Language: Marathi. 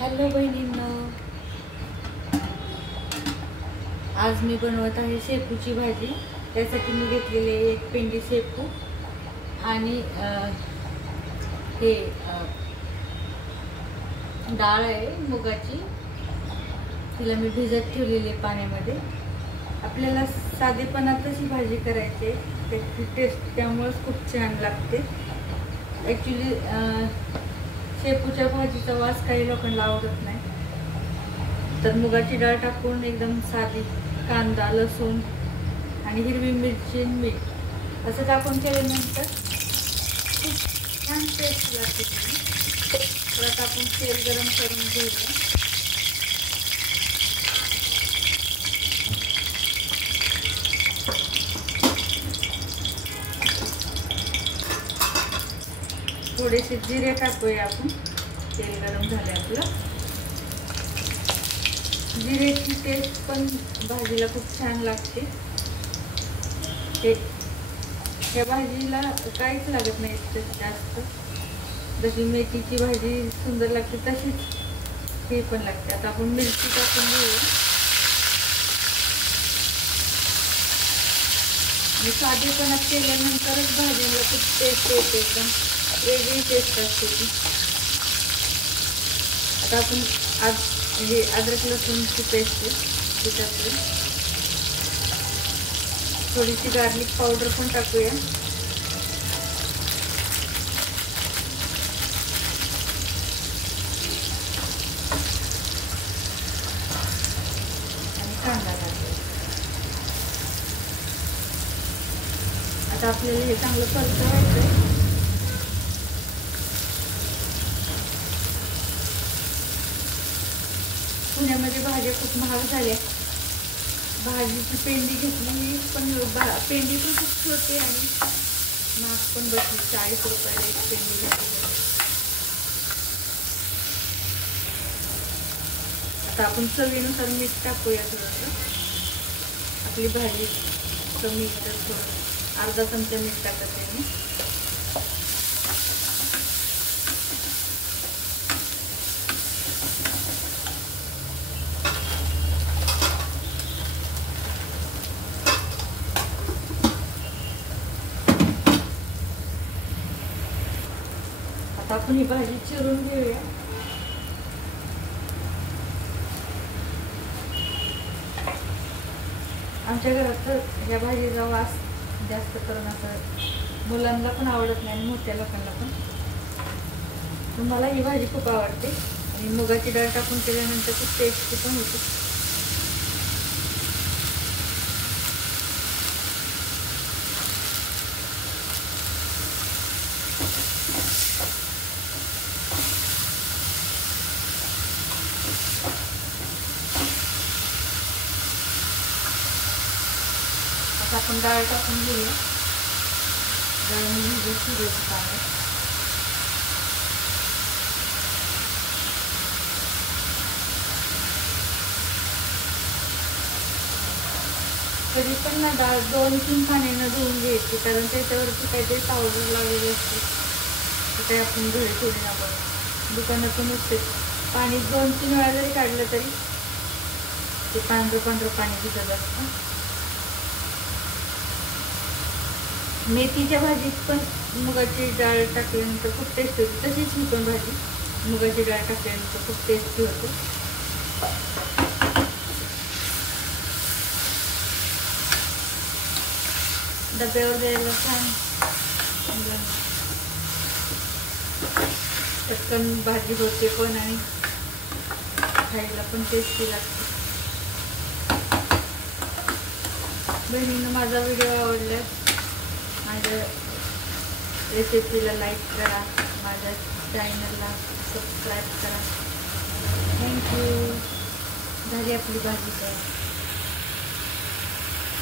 हॅलो बहिणींनो, आज मी बनवत आहे शेपूची भाजी। त्यासाठी मी घेतलेले एक पेंडी शेपू आणि हे डाळ आहे मुगाची, तिला मी भिजत ठेवलेले पाण्यामध्ये। आपल्याला साधेपणात ही भाजी करायची, त्याची टेस्ट त्यामुळेच खूप छान लागते। ॲक्च्युली शेपूच्या भाजीचा वास काही लोकांना आवडत नाही, तर मुगाची डाळ टाकून एकदम साधी कांदा, लसूण आणि हिरवी मिरची, मीठ असं टाकून केल्यानंतर खूप छान टेस्ट लागते। तर आता आपण तेल गरम करून घेऊया। थोडेसे जिरे टाकूया आपण। तेल गरम झाले आपलं। जिरेची टेस्ट पण भाजीला खूप छान लागते। या भाजीला काहीच लागत नाही जास्त, जशी मेथीची भाजी सुंदर लागते तशीच हे पण लागते। आता आपण मिरची टाकून घेऊया। आणि साधेपणा केल्यानंतरच भाजीला खूप टेस्ट येते, एकदम वेगळी टेस्ट असते ती। आता आपण म्हणजे अद्रक लसूणची पेस्ट ती टाकूया। थोडीशी गार्लिक पावडर पण टाकूया। आणि कांदा टाकूया। आता आपल्याला हे चांगलं परतवायचं। पुण्यामध्ये भाज्या खूप महाग झाल्या। भाजीची पेंडी घेतली पण पेंडी पण खूप छोटी आणि महाग पण बसली। 40 रुपयाला एक पेंडी घेतली। आता आपण चवीनुसार मीठ टाकूया थोडंसं। आपली भाजी कमी तर थोडं अर्धा चमचा मीठ टाकत आहे मी। आपण ही भाजी चिरून घेऊया। आमच्या घरात तर ह्या भाजीचा वास जास्त करून असं मुलांना पण आवडत नाही आणि मोठ्या लोकांना पण मला ही भाजी खूप आवडते। आणि मुगाची डाळ टाकून केल्यानंतर खूप टेस्टी पण होते। आपण डाळ टाकून घेऊया। डाळ मी भिजत ठेवायची पाण्यात। तरी पण ना डाळ 2-3 पाण्यानं धुवून घ्यायची, कारण त्याच्यावरती काहीतरी पावडर लावलेली असते। ते आपण घरी थोडी ना बनवू, दुकानातून असते। पाणी 2-3 वेळा जरी काढलं तरी ते पांढरं पाणी दिसत असतं। मेथीच्या भाजीत पण मुगाची डाळ टाकल्यानंतर खूप टेस्ट होते, तशीच ही पण भाजी मुगाची डाळ टाकल्यानंतर खूप टेस्टी होते। डब्यावर द्यायला छान, पटकन भाजी होते पण आणि खायला पण टेस्टी लागते। बहिणींनो, माझा व्हिडिओ आवडल्यास माझ्या रेसिपीला लाईक करा, माझ्या चॅनलला सबस्क्राईब करा। थँक्यू। झाली आपली भाजी तयार।